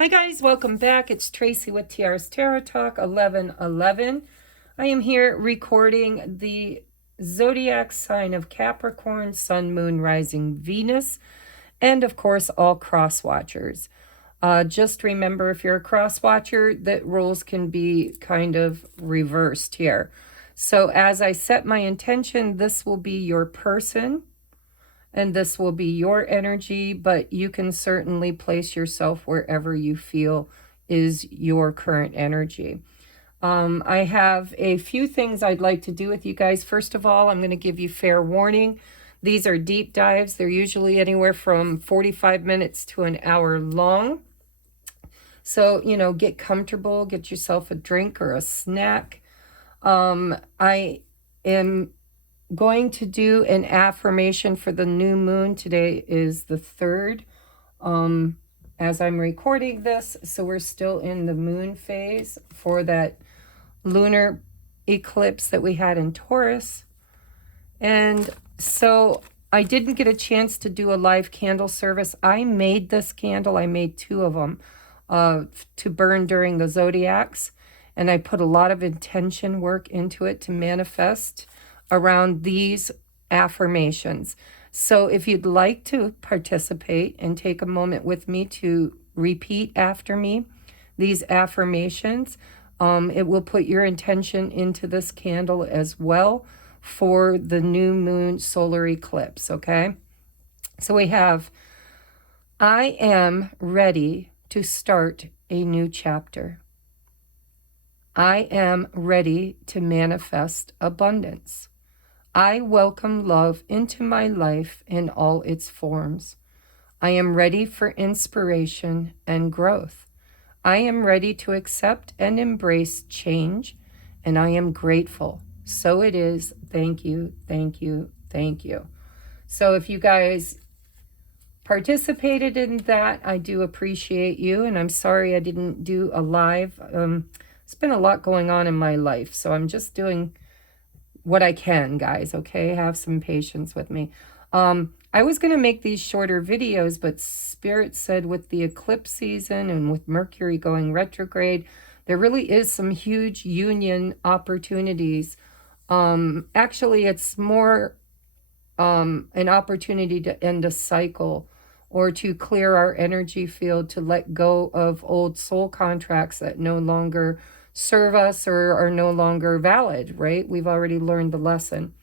Hi guys, welcome back. It's Tracy with TR's Tarot Talk 1111. I am here recording the zodiac sign of Capricorn, Sun, Moon, Rising, Venus, and of course all cross watchers. Just remember, if you're a cross watcher, that roles can be kind of reversed here. So as I set my intention, this will be your person and this will be your energy, but you can certainly place yourself wherever you feel is your current energy. I have a few things I'd like to do with you guys. First of all, I'm going to give you fair warning. These are deep dives. They're usually anywhere from 45 minutes to an hour long. So, get comfortable, get yourself a drink or a snack. I am going to do an affirmation for the new moon. Today is the 3rd as I'm recording this, so we're still in the moon phase for that lunar eclipse that we had in Taurus. And so I didn't get a chance to do a live candle service. I made this candle. I made 2 of them to burn during the zodiacs, and I put a lot of intention work into it to manifest around these affirmations. So if you'd like to participate and take a moment with me to repeat after me these affirmations, it will put your intention into this candle as well for the new moon solar eclipse, okay? So we have, I am ready to start a new chapter. I am ready to manifest abundance. I welcome love into my life in all its forms. I am ready for inspiration and growth. I am ready to accept and embrace change, and I am grateful. So it is. Thank you, thank you, thank you. So if you guys participated in that, I do appreciate you, and I'm sorry I didn't do a live. It's been a lot going on in my life, so I'm just doing what I can, guys, okay? Have some patience with me. I was going to make these shorter videos, but Spirit said with the eclipse season and with Mercury going retrograde, there really is some huge union opportunities. Actually, it's more an opportunity to end a cycle or to clear our energy field, to let go of old soul contracts that no longer serve us or are no longer valid, right? We've already learned the lesson.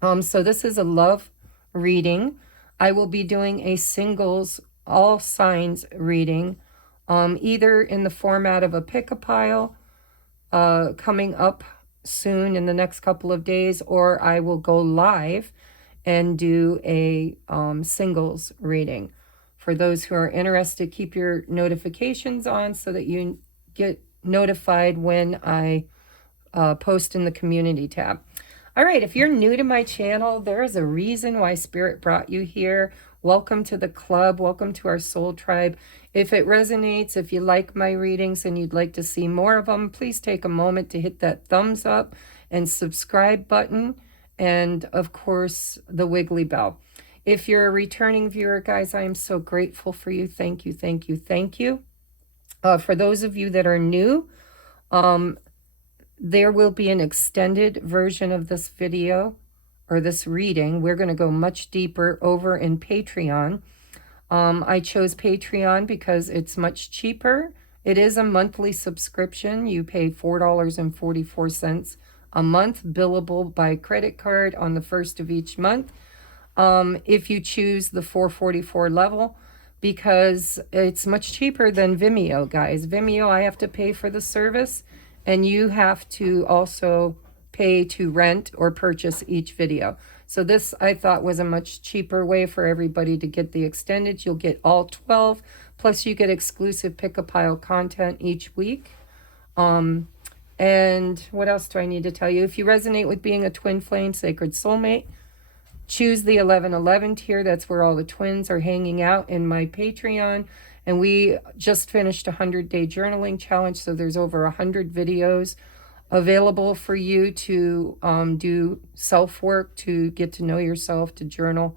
So this is a love reading. I will be doing a singles all signs reading, either in the format of a pick-a-pile coming up soon in the next couple of days, or I will go live and do a singles reading. For those who are interested, keep your notifications on so that you get notified when I post in the community tab. All right, if you're new to my channel, there is a reason why Spirit brought you here. Welcome to the club. Welcome to our soul tribe. If it resonates, if you like my readings and you'd like to see more of them, please take a moment to hit that thumbs up and subscribe button, and of course the wiggly bell. If you're a returning viewer, guys, I am so grateful for you. Thank you, thank you, thank you. For those of you that are new, there will be an extended version of this video or this reading. We're going to go much deeper over in Patreon. I chose Patreon because it's much cheaper. It is a monthly subscription. You pay $4.44 a month, billable by credit card on the 1st of each month. If you choose the $4.44 level, because it's much cheaper than Vimeo, guys. Vimeo, I have to pay for the service, and you have to also pay to rent or purchase each video. So this, I thought, was a much cheaper way for everybody to get the extended. You'll get all 12, plus you get exclusive pick-a-pile content each week. And what else do I need to tell you? If you resonate with being a twin flame sacred soulmate, choose the 1111 tier. That's where all the twins are hanging out in my Patreon. And we just finished a 100-day journaling challenge. So there's over 100 videos available for you to do self-work, to get to know yourself, to journal.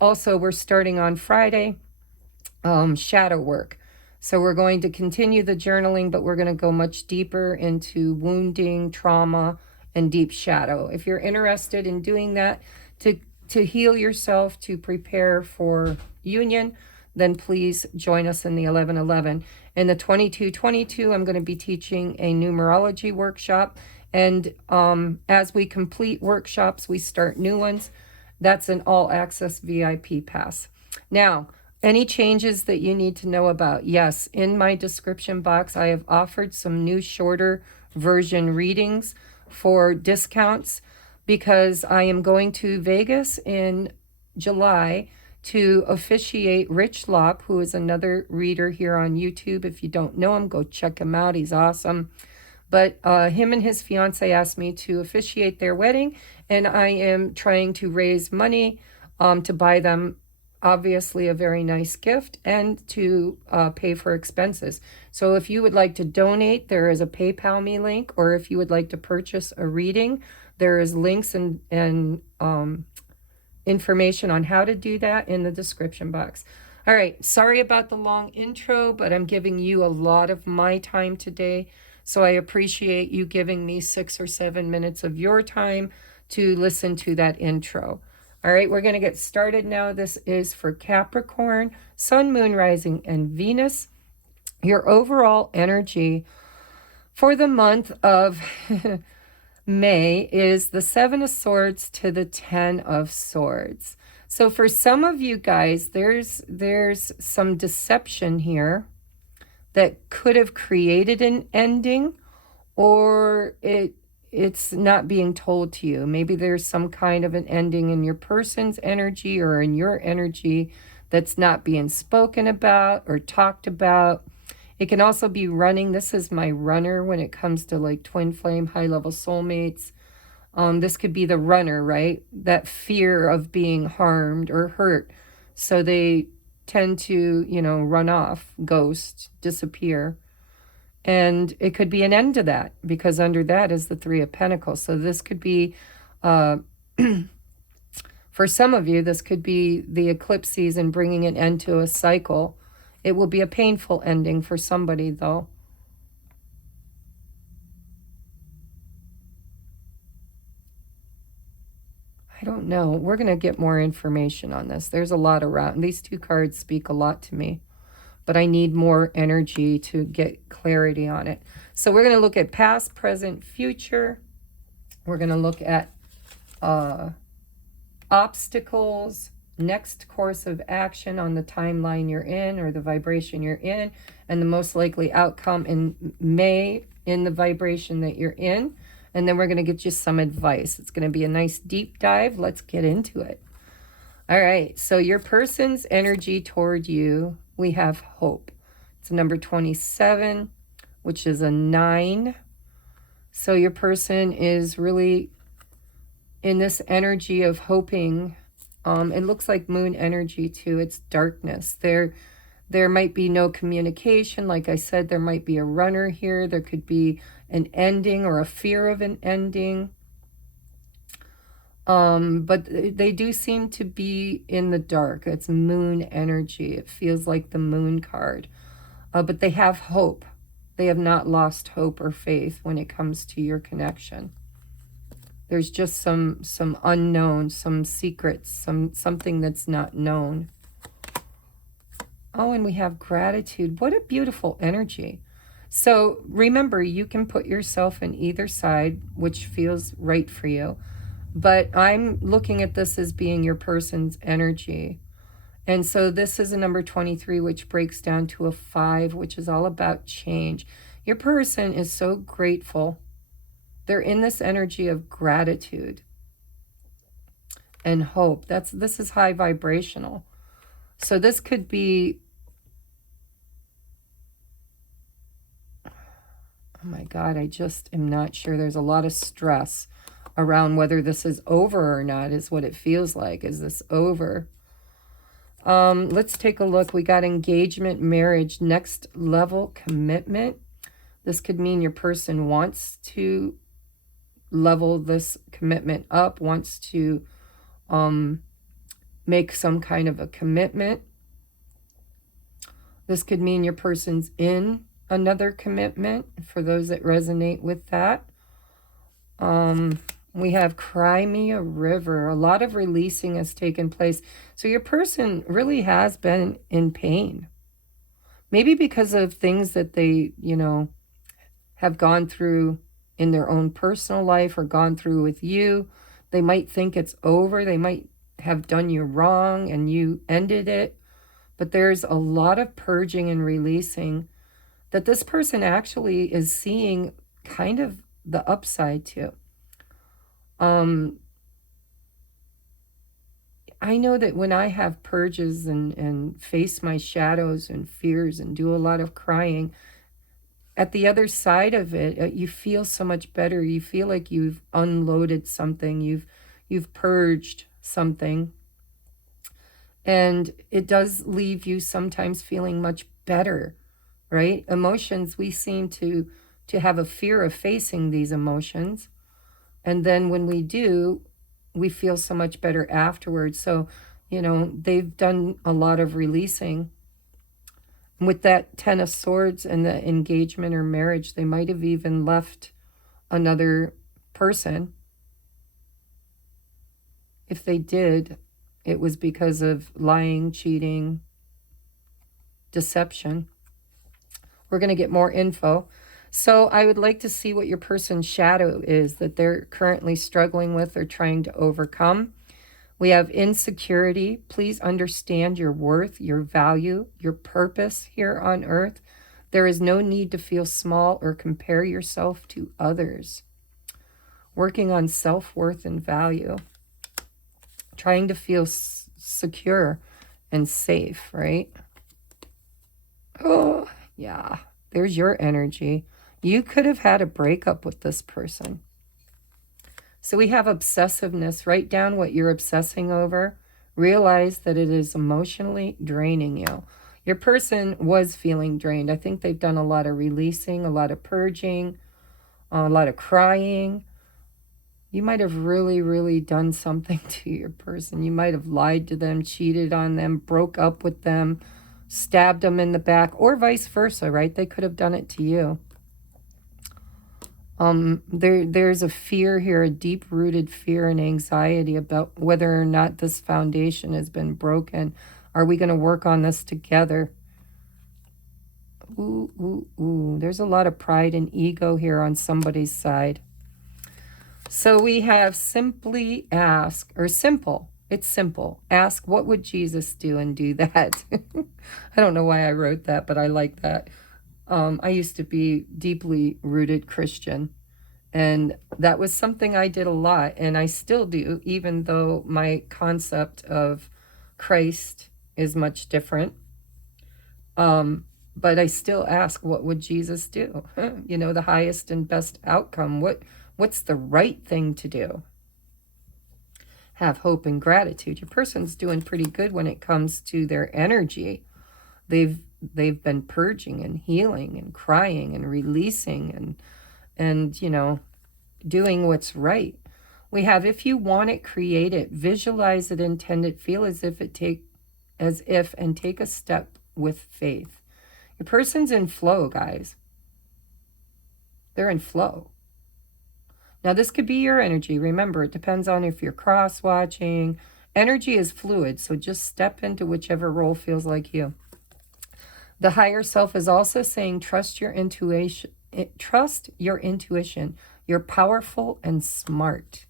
Also, we're starting on Friday, shadow work. So we're going to continue the journaling, but we're going to go much deeper into wounding, trauma, and deep shadow. If you're interested in doing that to heal yourself, to prepare for union, then please join us in the 1111. In the 2222, I'm going to be teaching a numerology workshop. And as we complete workshops, we start new ones. That's an all-access VIP pass. Now, any changes that you need to know about? Yes, in my description box, I have offered some new shorter version readings for discounts because I am going to Vegas in July to officiate Rich Lopp, who is another reader here on YouTube. If you don't know him, go check him out. He's awesome. But him and his fiance asked me to officiate their wedding, and I am trying to raise money to buy them, obviously, a very nice gift and to pay for expenses. So if you would like to donate, there is a PayPal me link, or if you would like to purchase a reading, there is links and information on how to do that in the description box. All right, sorry about the long intro, but I'm giving you a lot of my time today. So I appreciate you giving me 6 or 7 minutes of your time to listen to that intro. All right, we're going to get started now. This is for Capricorn, Sun, Moon, Rising, and Venus. Your overall energy for the month of May is the 7 of Swords to the 10 of Swords. So for some of you guys, there's some deception here that could have created an ending, or it's not being told to you. Maybe there's some kind of an ending in your person's energy or in your energy that's not being spoken about or talked about. It can also be running. This is my runner when it comes to like twin flame, high level soulmates. This could be the runner, right? That fear of being harmed or hurt. So they tend to, run off, ghost, disappear. And it could be an end to that, because under that is the 3 of Pentacles. So this could be, for some of you, this could be the eclipse season bringing an end to a cycle. It will be a painful ending for somebody, though. I don't know. We're going to get more information on this. There's a lot around. These 2 cards speak a lot to me, but I need more energy to get clarity on it. So we're going to look at past, present, future. We're going to look at obstacles, next course of action on the timeline you're in or the vibration you're in, and the most likely outcome in May in the vibration that you're in. And then we're going to get you some advice. It's going to be a nice deep dive. Let's get into it. All right. So your person's energy toward you, we have hope. It's number 27, which is a 9. So your person is really in this energy of hoping. It looks like moon energy too. It's darkness. There might be no communication. Like I said, there might be a runner here. There could be an ending or a fear of an ending. But they do seem to be in the dark. It's moon energy. It feels like the moon card. But they have hope. They have not lost hope or faith when it comes to your connection. There's just some unknown, some secrets, something that's not known. Oh, and we have gratitude. What a beautiful energy. So remember, you can put yourself in either side, which feels right for you. But I'm looking at this as being your person's energy. And so this is a number 23, which breaks down to a 5, which is all about change. Your person is so grateful. They're in this energy of gratitude and hope. This is high vibrational. So this could be, oh my God, I just am not sure. There's a lot of stress around whether this is over or not, is what it feels like. Is this over? Let's take a look. We got engagement, marriage, next level commitment. This could mean your person wants to level this commitment up, wants to make some kind of a commitment. This could mean your person's in another commitment, for those that resonate with that. We have Cry Me a River. A lot of releasing has taken place. So your person really has been in pain. Maybe because of things that they, have gone through in their own personal life or gone through with you. They might think it's over. They might have done you wrong and you ended it. But there's a lot of purging and releasing that this person actually is seeing kind of the upside to. I know that when I have purges and face my shadows and fears and do a lot of crying, at the other side of it, you feel so much better. You feel like you've unloaded something, you've purged something. And it does leave you sometimes feeling much better, right? Emotions, we seem to have a fear of facing these emotions. And then when we do, we feel so much better afterwards. So, they've done a lot of releasing. With that Ten of Swords and the engagement or marriage, they might have even left another person. If they did, it was because of lying, cheating, deception. We're going to get more info. So I would like to see what your person's shadow is that they're currently struggling with or trying to overcome. We have insecurity. Please understand your worth, your value, your purpose here on earth. There is no need to feel small or compare yourself to others. Working on self-worth and value. Trying to feel secure and safe, right? Oh, yeah. There's your energy. You could have had a breakup with this person. So we have obsessiveness. Write down what you're obsessing over. Realize that it is emotionally draining you. Your person was feeling drained. I think they've done a lot of releasing, a lot of purging, a lot of crying. You might have really, really done something to your person. You might have lied to them, cheated on them, broke up with them, stabbed them in the back, or vice versa, right? They could have done it to you. There's a fear here, a deep-rooted fear and anxiety about whether or not this foundation has been broken. Are we going to work on this together? Ooh, ooh, ooh. There's a lot of pride and ego here on somebody's side. So we have simply ask, or simple. It's simple. Ask, what would Jesus do, and do that. I don't know why I wrote that, but I like that. I used to be deeply rooted Christian, and that was something I did a lot, and I still do, even though my concept of Christ is much different. But I still ask, what would Jesus do? The highest and best outcome. What's the right thing to do? Have hope and gratitude. Your person's doing pretty good when it comes to their energy. They've been purging and healing and crying and releasing and doing what's right. We have, if you want it, create it, visualize it, intend it, feel as if and take a step with faith. Your person's in flow, guys. They're in flow. Now, this could be your energy. Remember, it depends on if you're cross-watching. Energy is fluid, so just step into whichever role feels like you. The higher self is also saying, trust your intuition. Trust your intuition. You're powerful and smart.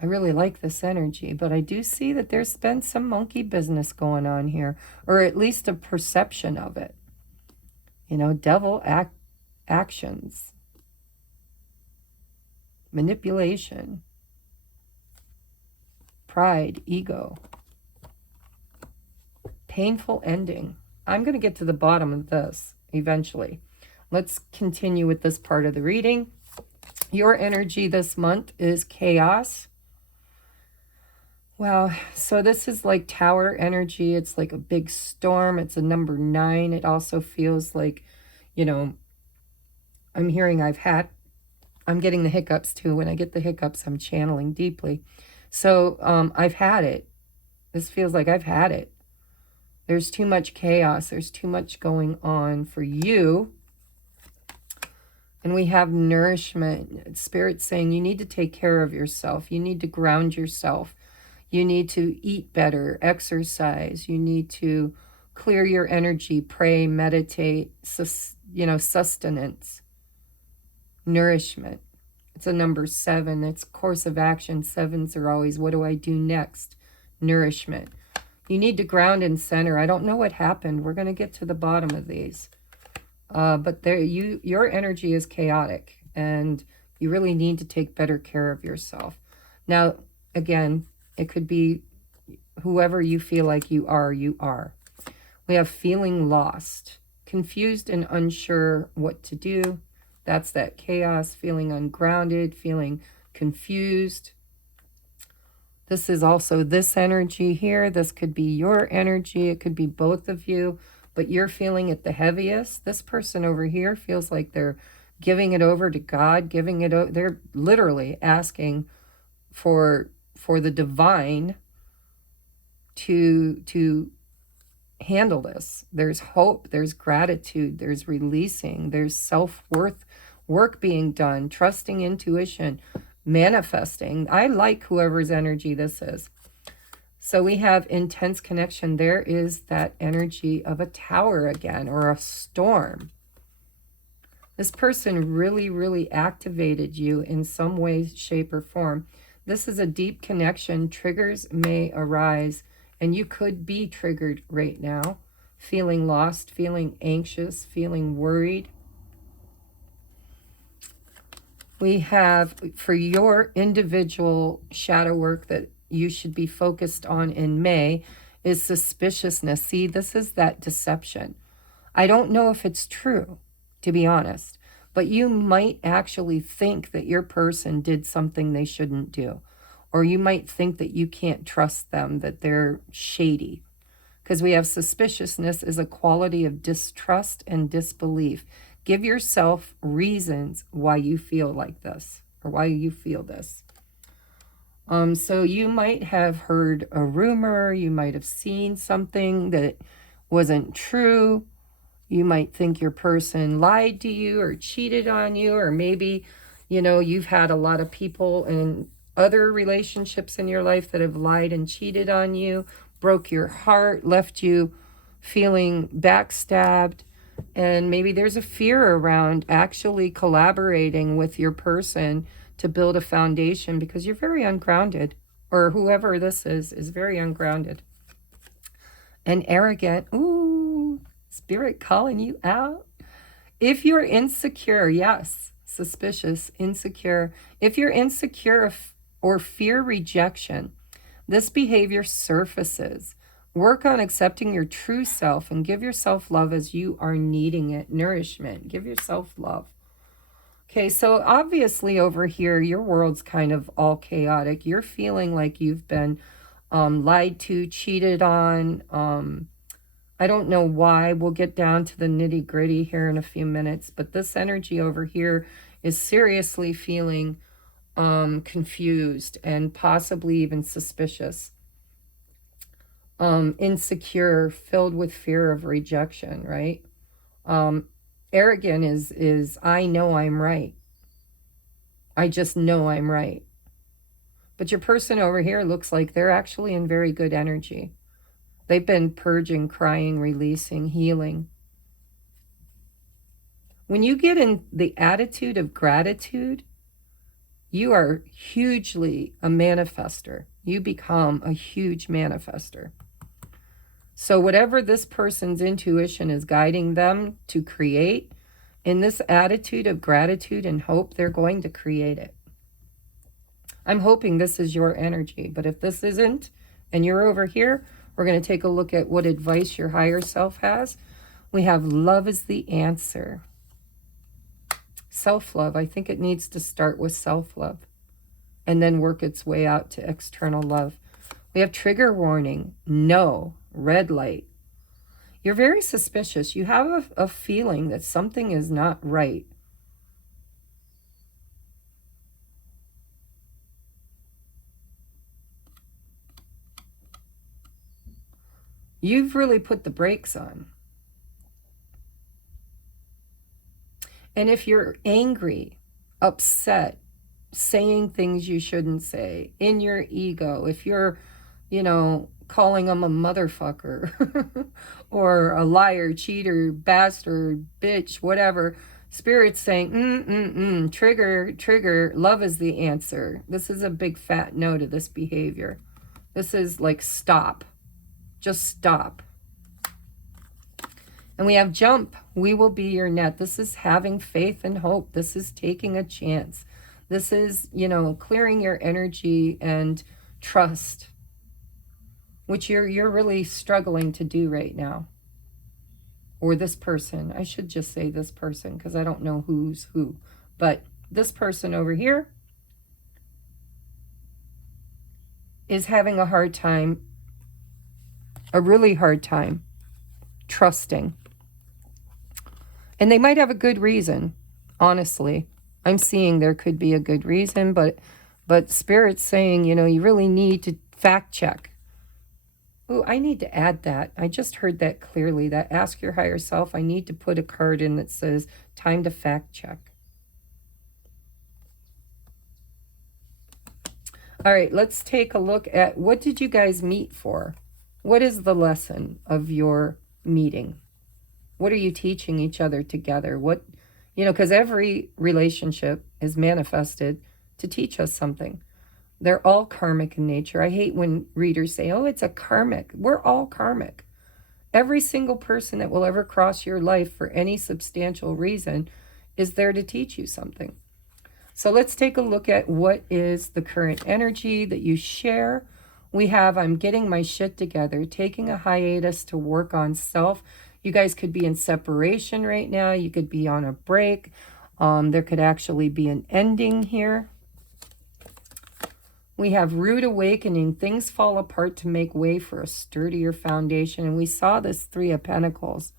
I really like this energy, but I do see that there's been some monkey business going on here, or at least a perception of it. Devil actions. Manipulation. Pride, ego. Painful ending. I'm going to get to the bottom of this eventually. Let's continue with this part of the reading. Your energy this month is chaos. Wow, so this is like tower energy. It's like a big storm. It's a number 9. It also feels like, I'm hearing I'm getting the hiccups too. When I get the hiccups, I'm channeling deeply. So I've had it. This feels like I've had it. There's too much chaos. There's too much going on for you. And we have nourishment. Spirit's saying you need to take care of yourself. You need to ground yourself. You need to eat better, exercise. You need to clear your energy, pray, meditate, sustenance, nourishment. It's a number 7. It's course of action. 7s are always, what do I do next? Nourishment. You need to ground and center. I don't know what happened. We're going to get to the bottom of these. But your energy is chaotic, and you really need to take better care of yourself. Now, again, it could be whoever you feel like you are, you are. We have feeling lost, confused and unsure what to do. That's that chaos, feeling ungrounded, feeling confused. This is also this energy here. This could be your energy. It could be both of you, but you're feeling it the heaviest. This person over here feels like they're giving it over to God, giving it over. They're literally asking for the divine to handle this. There's hope, there's gratitude, there's releasing, there's self-worth work being done, trusting intuition, manifesting. I like whoever's energy this is. So we have intense connection. There is that energy of a tower again, or a storm. This person really, really activated you in some way, shape, or form. This is a deep connection. Triggers may arise, and you could be triggered right now, feeling lost, feeling anxious, feeling worried. We have, for your individual shadow work that you should be focused on in May, is suspiciousness. See, this is that deception. I don't know if it's true, to be honest, but you might actually think that your person did something they shouldn't do. Or you might think that you can't trust them, that they're shady. Because we have suspiciousness is a quality of distrust and disbelief. Give yourself reasons why you feel like this, or why you feel this. So you might have heard a rumor, you might have seen something that wasn't true. You might think your person lied to you or cheated on you, or maybe, you've had a lot of people in other relationships in your life that have lied and cheated on you, broke your heart, left you feeling backstabbed. And maybe there's a fear around actually collaborating with your person to build a foundation, because you're very ungrounded, or whoever this is very ungrounded and arrogant. Ooh, Spirit calling you out. If you're insecure, yes, suspicious, insecure. If you're insecure or fear rejection, this behavior surfaces. Work on accepting your true self and give yourself love as you are needing it. Nourishment. Give yourself love. Okay, so obviously over here, your world's kind of all chaotic. You're feeling like you've been lied to, cheated on. I don't know why. We'll get down to the nitty gritty here in a few minutes. But this energy over here is seriously feeling confused and possibly even suspicious. Insecure, filled with fear of rejection, right? Arrogant is I know I'm right. I just know I'm right. But your person over here looks like they're actually in very good energy. They've been purging, crying, releasing, healing. When you get in the attitude of gratitude, you are hugely a manifester. You become a huge manifester. So whatever this person's intuition is guiding them to create, in this attitude of gratitude and hope, they're going to create it. I'm hoping this is your energy, but if this isn't, and you're over here, we're going to take a look at what advice your higher self has. We have love is the answer. Self-love. I think it needs to start with self-love and then work its way out to external love. We have trigger warning. No. Red light. You're very suspicious. You have a feeling that something is not right. You've really put the brakes on. And if you're angry, upset, saying things you shouldn't say, in your ego, if you're, you know, calling them a motherfucker or a liar, cheater, bastard, bitch, whatever, Spirit's saying, trigger, trigger, love is the answer. This is a big fat no to this behavior. This is like stop. Just stop. And we have jump. We will be your net. This is having faith and hope. This is taking a chance. This is, you know, clearing your energy and trust, which you're really struggling to do right now. Or this person. I should just say this person because I don't know who's who. But this person over here is having a hard time, a really hard time, trusting. And they might have a good reason, honestly. I'm seeing there could be a good reason, but Spirit's saying, you know, you really need to fact check. Oh, I need to add that. I just heard that clearly, that ask your higher self. I need to put a card in that says time to fact check. All right, let's take a look at what did you guys meet for? What is the lesson of your meeting? What are you teaching each other together? What, you know, because every relationship is manifested to teach us something. They're all karmic in nature. I hate when readers say, oh, it's a karmic. We're all karmic. Every single person that will ever cross your life for any substantial reason is there to teach you something. So let's take a look at what is the current energy that you share. We have, I'm getting my shit together, taking a hiatus to work on self. You guys could be in separation right now. You could be on a break. There could actually be an ending here. We have rude awakening. Things fall apart to make way for a sturdier foundation. And we saw this Three of Pentacles.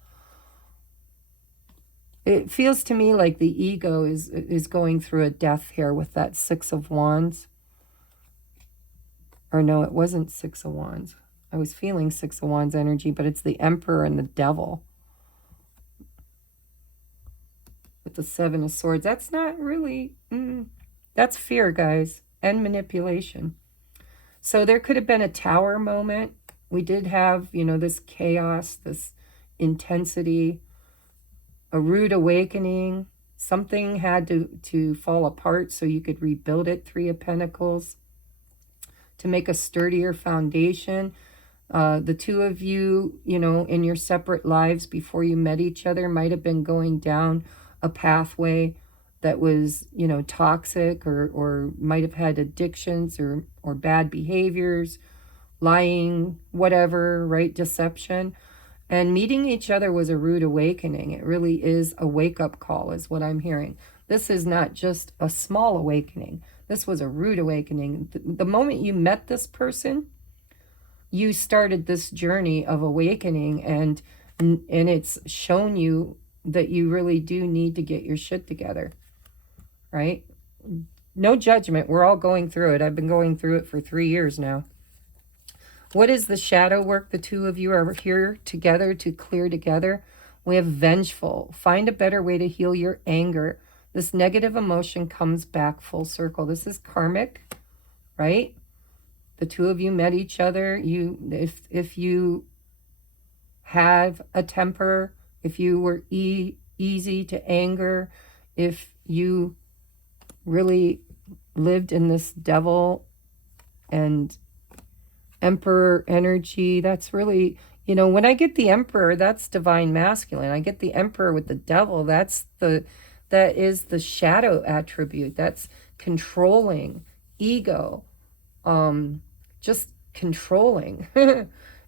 It feels to me like the ego is going through a death here with that Six of Wands. Or no, it wasn't Six of Wands. I was feeling Six of Wands energy, but it's the Emperor and the Devil. With the Seven of Swords. That's not really... that's fear, guys. And manipulation. So there could have been a Tower moment. We did have, you know, this chaos, this intensity, a rude awakening. Something had to fall apart so you could rebuild it. Three of Pentacles. To make a sturdier foundation. The two of you, you know, in your separate lives before you met each other might have been going down a pathway that was, you know, toxic or might have had addictions or bad behaviors, lying, whatever, right? Deception. And meeting each other was a rude awakening. It really is a wake-up call is what I'm hearing. This is not just a small awakening. This was a rude awakening. The moment you met this person, you started this journey of awakening, and it's shown you that you really do need to get your shit together, right? No judgment. We're all going through it. I've been going through it for 3 years now. What is the shadow work? The two of you are here together to clear together. We have vengeful. Find a better way to heal your anger. This negative emotion comes back full circle. This is karmic, right? The two of you met each other. If you have a temper, if you were easy to anger, if you really lived in this Devil and Emperor energy, that's really, you know, when I get the Emperor, that's divine masculine. I get the Emperor with the Devil, that is the shadow attribute. That's controlling, ego, just controlling.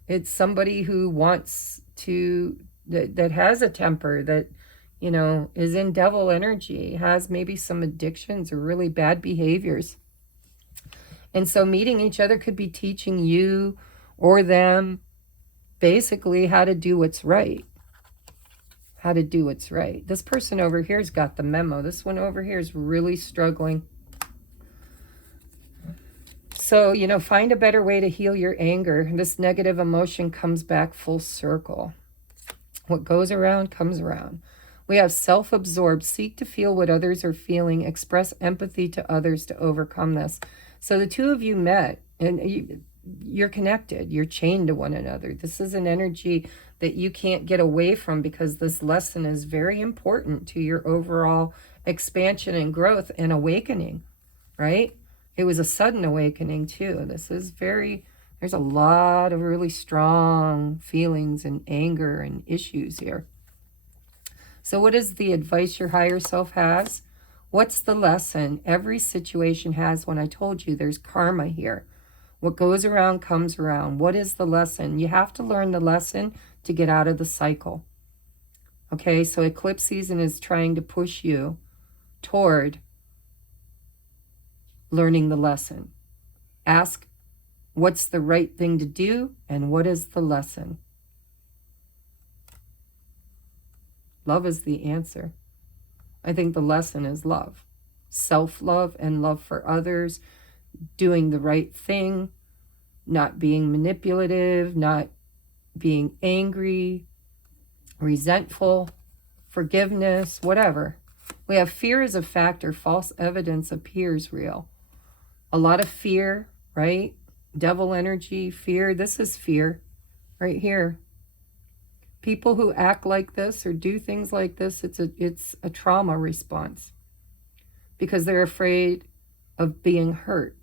It's somebody who wants to, that has a temper, that, you know, is in Devil energy, has maybe some addictions or really bad behaviors. And so meeting each other could be teaching you or them basically how to do what's right. How to do what's right. This person over here's got the memo. This one over here is really struggling. So, find a better way to heal your anger. This negative emotion comes back full circle. What goes around comes around. We have self-absorbed, seek to feel what others are feeling, express empathy to others to overcome this. So the two of you met, and you're connected. You're chained to one another. This is an energy that you can't get away from, because this lesson is very important to your overall expansion and growth and awakening, right? It was a sudden awakening too. There's a lot of really strong feelings and anger and issues here. So what is the advice your higher self has? What's the lesson every situation has? When I told you there's karma here. What goes around comes around. What is the lesson? You have to learn the lesson to get out of the cycle. Okay, so eclipse season is trying to push you toward learning the lesson. Ask, what's the right thing to do, and what is the lesson? Love is the answer. I think the lesson is love. Self-love and love for others, doing the right thing, not being manipulative, not being angry, resentful, forgiveness, whatever. We have fear as a factor. False evidence appears real. A lot of fear, right? Devil energy, fear. This is fear right here. People who act like this or do things like this, it's a trauma response, because they're afraid of being hurt,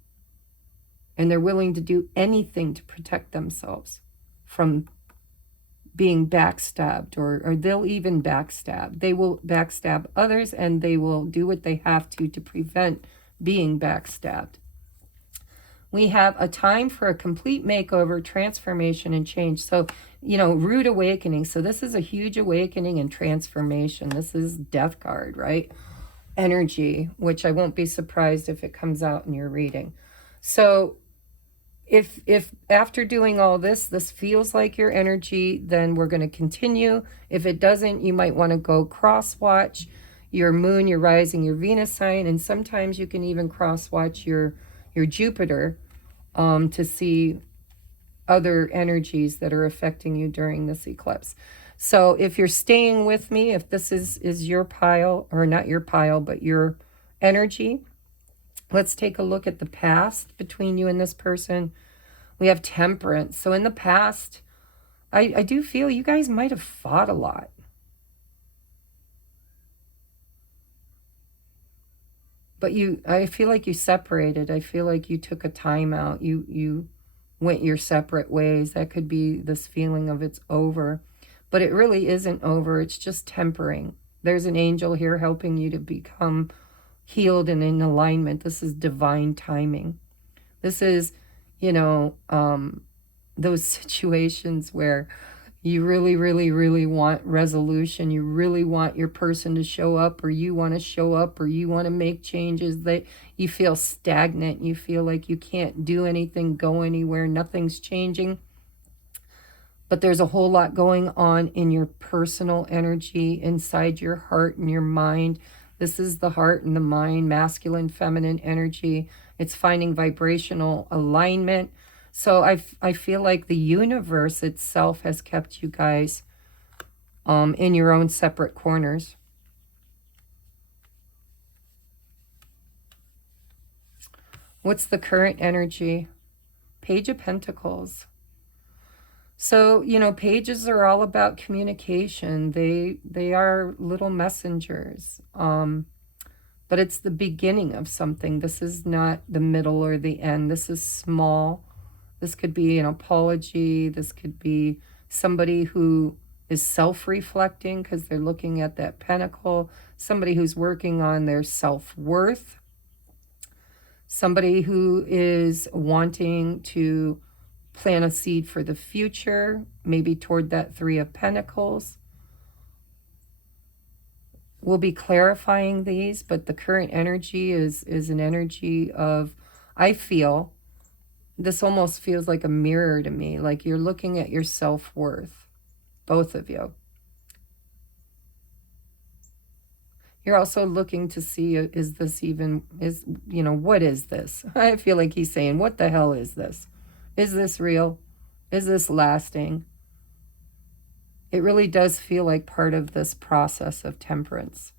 and they're willing to do anything to protect themselves from being backstabbed, or they'll even backstab. They will backstab others, and they will do what they have to prevent being backstabbed. We have a time for a complete makeover, transformation, and change. So, rude awakening. So this is a huge awakening and transformation. This is death card, right? Energy, which I won't be surprised if it comes out in your reading. So if after doing all this feels like your energy, then we're going to continue. If it doesn't, you might want to go cross-watch your moon, your rising, your Venus sign, and sometimes you can even cross-watch your Jupiter to see other energies that are affecting you during this eclipse. So if you're staying with me, if this is your pile, or not your pile, but your energy, let's take a look at the past between you and this person. We have Temperance. So in the past, I do feel you guys might have fought a lot. But I feel like you separated. I feel like you took a time out. You went your separate ways. That could be this feeling of it's over. But it really isn't over. It's just tempering. There's an angel here helping you to become healed and in alignment. This is divine timing. This is, those situations where you really, really, really want resolution. You really want your person to show up, or you want to show up, or you want to make changes. That you feel stagnant. You feel like you can't do anything, go anywhere. Nothing's changing. But there's a whole lot going on in your personal energy, inside your heart and your mind. This is the heart and the mind, masculine, feminine energy. It's finding vibrational alignment. So I feel like the universe itself has kept you guys in your own separate corners. What's the current energy? Page of Pentacles. So, pages are all about communication. They are little messengers. But it's the beginning of something. This is not the middle or the end. This is small. This could be an apology. This could be somebody who is self-reflecting because they're looking at that pentacle. Somebody who's working on their self-worth. Somebody who is wanting to plant a seed for the future, maybe toward that Three of Pentacles. We'll be clarifying these, but the current energy is an energy of, I feel, this almost feels like a mirror to me, like you're looking at your self-worth, both of you. You're also looking to see, is this even, what is this? I feel like he's saying, what the hell is this? Is this real? Is this lasting? It really does feel like part of this process of temperance.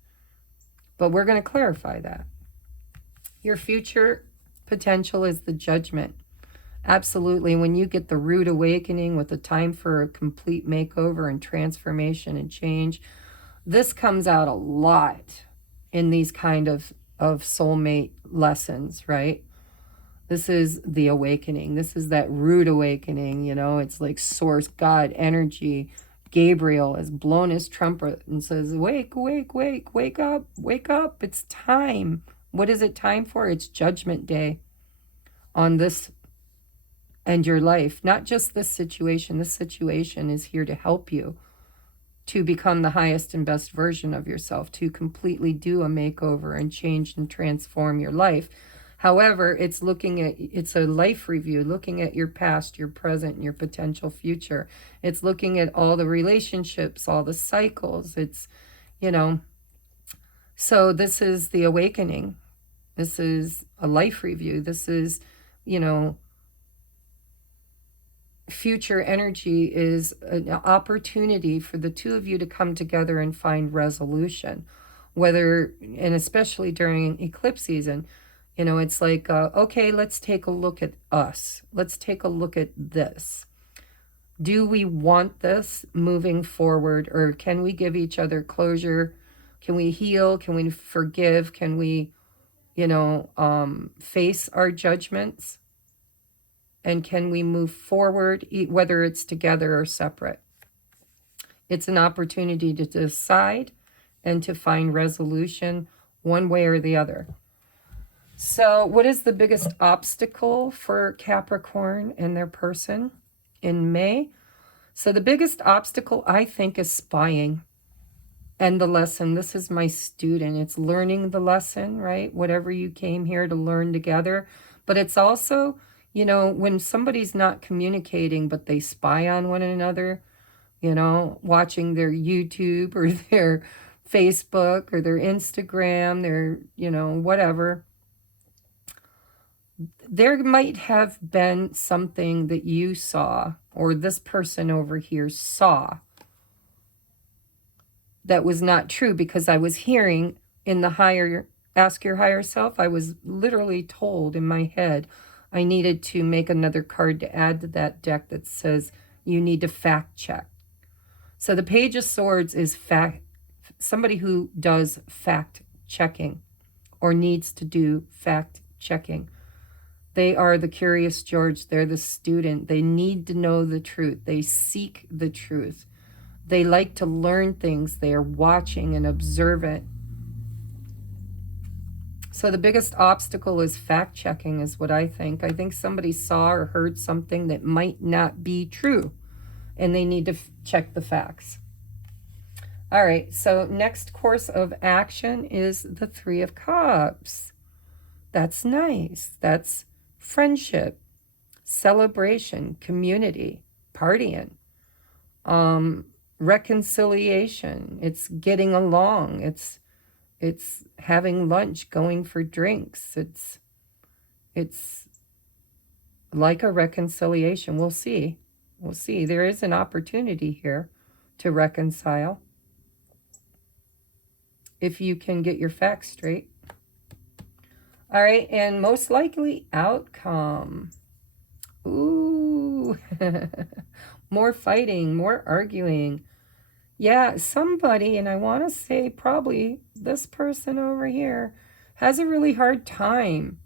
But we're going to clarify that. Your future potential is the judgment. Absolutely. When you get the rude awakening with the time for a complete makeover and transformation and change, this comes out a lot in these kind of soulmate lessons, right? This is the awakening. This is that rude awakening, it's like source, God, energy. Gabriel has blown his trumpet and says, wake, wake, wake, wake up, it's time. What is it time for? It's judgment day on this and your life. Not just this situation. This situation is here to help you to become the highest and best version of yourself, to completely do a makeover and change and transform your life. However, it's a life review, looking at your past, your present, and your potential future. It's looking at all the relationships, all the cycles. It's, so this is the awakening. This is a life review. This is, future energy is an opportunity for the two of you to come together and find resolution, and especially during eclipse season. It's like, okay, let's take a look at us. Let's take a look at this. Do we want this moving forward, or can we give each other closure? Can we heal? Can we forgive? Can we, face our judgments? And can we move forward, whether it's together or separate? It's an opportunity to decide and to find resolution one way or the other. So what is the biggest obstacle for Capricorn and their person in May? So the biggest obstacle, I think, is spying and the lesson. This is my student. It's learning the lesson, right? Whatever you came here to learn together. But it's also, when somebody's not communicating, but they spy on one another, watching their YouTube or their Facebook or their Instagram, their, whatever. There might have been something that you saw, or this person over here saw, that was not true, because I was hearing in the Ask Your Higher Self, I was literally told in my head I needed to make another card to add to that deck that says you need to fact check. So the Page of Swords is somebody who does fact checking or needs to do fact checking. They are the Curious George. They're the student. They need to know the truth. They seek the truth. They like to learn things. They are watching and observant. So the biggest obstacle is fact-checking, is what I think. I think somebody saw or heard something that might not be true, and they need to check the facts. All right, so next course of action is the Three of Cups. That's nice. That's friendship, celebration, community, partying, reconciliation. It's getting along. It's having lunch, going for drinks. It's like a reconciliation. We'll see. We'll see. There is an opportunity here to reconcile if you can get your facts straight. All right, and most likely outcome. Ooh, more fighting, more arguing. Yeah, somebody, and I want to say probably this person over here, has a really hard time.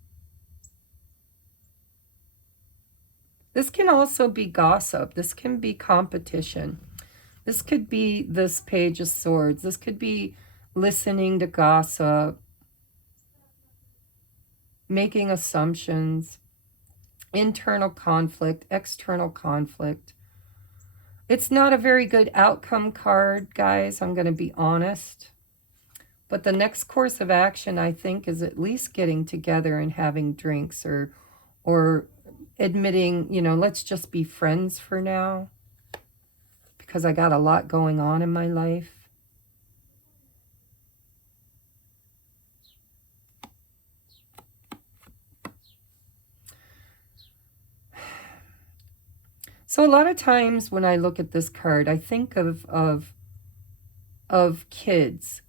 This can also be gossip. This can be competition. This could be this Page of Swords. This could be listening to gossip, making assumptions, internal conflict, external conflict. It's not a very good outcome card, guys. I'm going to be honest. But the next course of action, I think, is at least getting together and having drinks, or admitting, let's just be friends for now, because I got a lot going on in my life. So a lot of times when I look at this card, I think of kids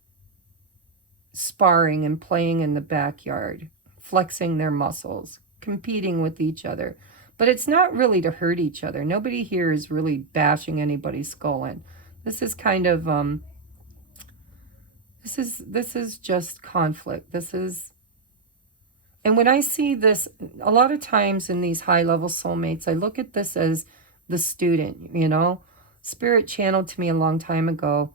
sparring and playing in the backyard, flexing their muscles, competing with each other. But it's not really to hurt each other. Nobody here is really bashing anybody's skull in. This is kind of this is just conflict. This is, and when I see this, a lot of times in these high-level soulmates, I look at this as the student, you know. Spirit channeled to me a long time ago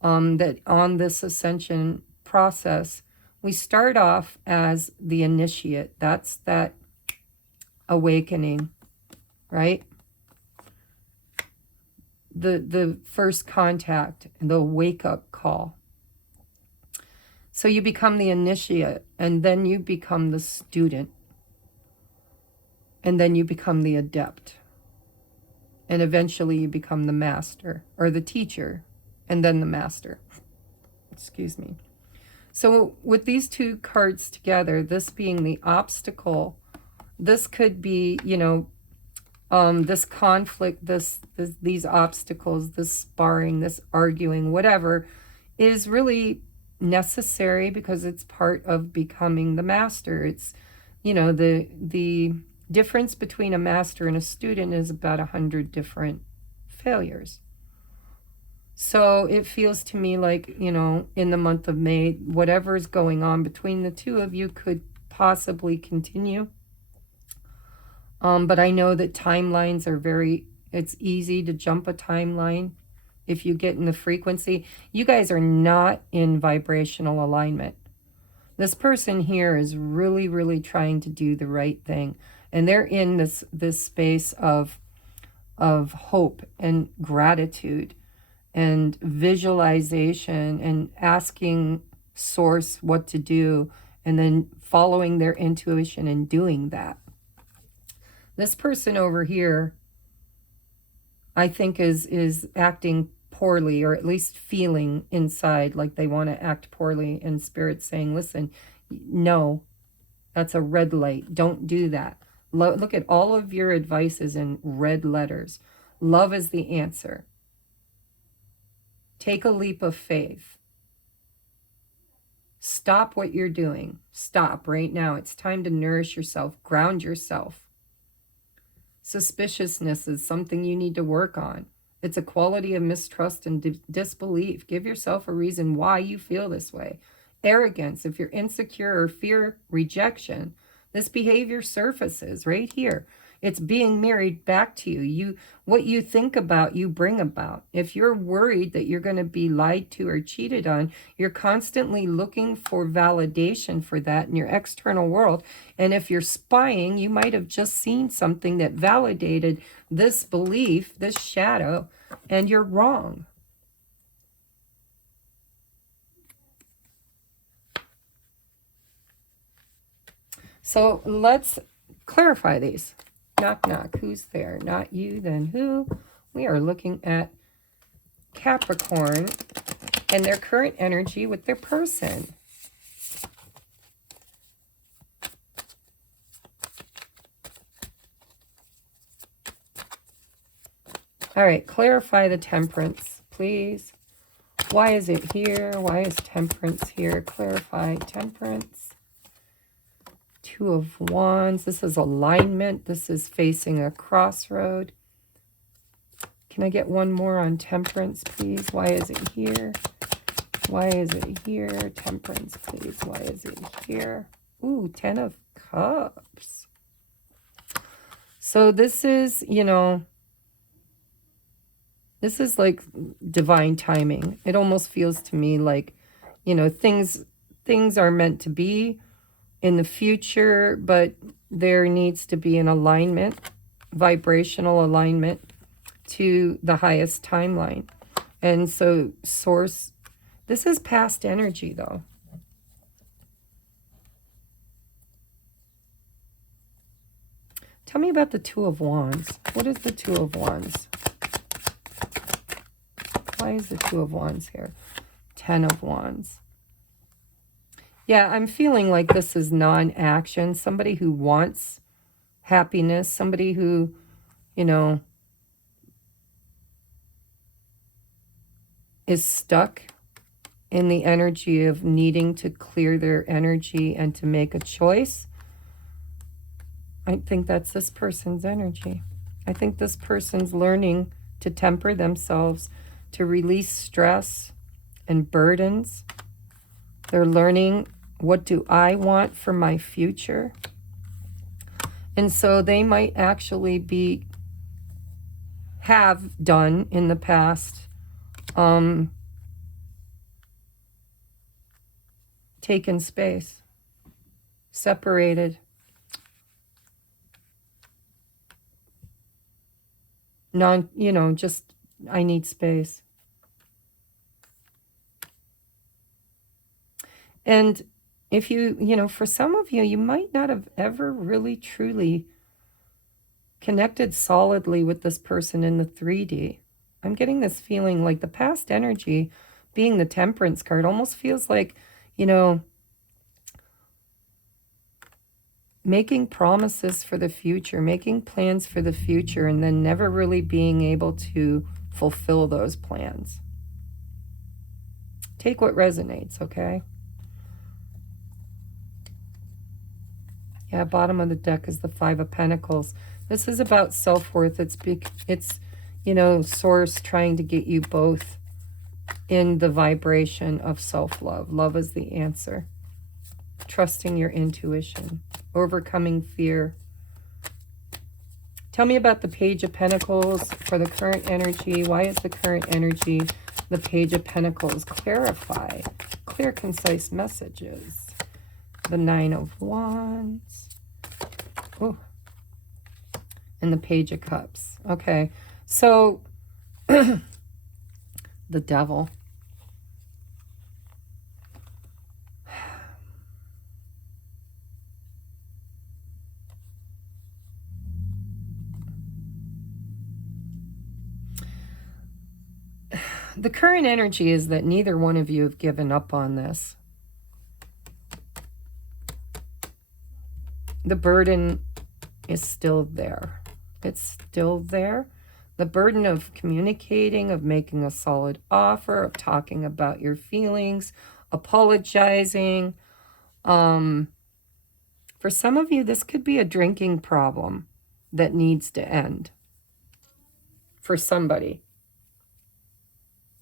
that on this ascension process, we start off as the initiate. That's that awakening, right? The first contact, the wake-up call. So you become the initiate, and then you become the student, and then you become the adept, and eventually you become the master, or the teacher, and then the master. Excuse me. So with these two cards together, this being the obstacle, this could be, you know, this conflict, these obstacles, this sparring, this arguing, whatever, is really necessary because it's part of becoming the master. It's, you know, the difference between a master and a student is about 100 different failures. So it feels to me like, you know, in the month of May, whatever's going on between the two of you could possibly continue. But I know that timelines are it's easy to jump a timeline if you get in the frequency. You guys are not in vibrational alignment. This person here is really, really trying to do the right thing. And they're in this space of hope and gratitude and visualization and asking source what to do and then following their intuition and doing that. This person over here, I think, is acting poorly, or at least feeling inside like they want to act poorly, and Spirit saying, listen, no, that's a red light. Don't do that. Look at all of your advices in red letters. Love is the answer. Take a leap of faith. Stop what you're doing. Stop right now. It's time to nourish yourself, ground yourself. Suspiciousness is something you need to work on. It's a quality of mistrust and disbelief. Give yourself a reason why you feel this way. Arrogance, if you're insecure or fear rejection, this behavior surfaces right here. It's being mirrored back to you. What you think about, you bring about. If you're worried that you're going to be lied to or cheated on, you're constantly looking for validation for that in your external world. And if you're spying, you might have just seen something that validated this belief, this shadow, and you're wrong. So let's clarify these. Knock, knock. Who's there? Not you, then who? We are looking at Capricorn and their current energy with their person. All right, clarify the Temperance, please. Why is it here? Why is Temperance here? Clarify Temperance. Two of Wands. This is alignment. This is facing a crossroad. Can I get one more on Temperance, please? Why is it here? Why is it here? Temperance, please. Why is it here? Ooh, 10 of Cups. So this is, you know, this is like divine timing. It almost feels to me like, you know, things are meant to be in the future, but there needs to be an alignment, vibrational alignment to the highest timeline. And so source, this is past energy though. Tell me about the Two of Wands. What is the Two of Wands? Why is the Two of Wands here? 10 of Wands. Yeah, I'm feeling like this is non-action. Somebody who wants happiness, somebody who, you know, is stuck in the energy of needing to clear their energy and to make a choice, I think that's this person's energy. I think this person's learning to temper themselves, to release stress and burdens. They're learning, what do I want for my future? And so they might actually have done in the past, taken space, separated, just, I need space. And if for some of you, you might not have ever really truly connected solidly with this person in the 3D. I'm getting this feeling like the past energy, being the Temperance card, almost feels like, making promises for the future, making plans for the future, and then never really being able to fulfill those plans. Take what resonates, okay? Yeah, bottom of the deck is the Five of Pentacles. This is about self-worth. It's Source trying to get you both in the vibration of self-love. Love is the answer. Trusting your intuition. Overcoming fear. Tell me about the Page of Pentacles for the current energy. Why is the current energy the Page of Pentacles? Clarify. Clear, concise messages. The Nine of Wands. Oh. And the Page of Cups. Okay. So, the Devil. The current energy is that neither one of you have given up on this. The burden is still there. It's still there. The burden of communicating, of making a solid offer, of talking about your feelings, apologizing. For some of you, this could be a drinking problem that needs to end. For somebody.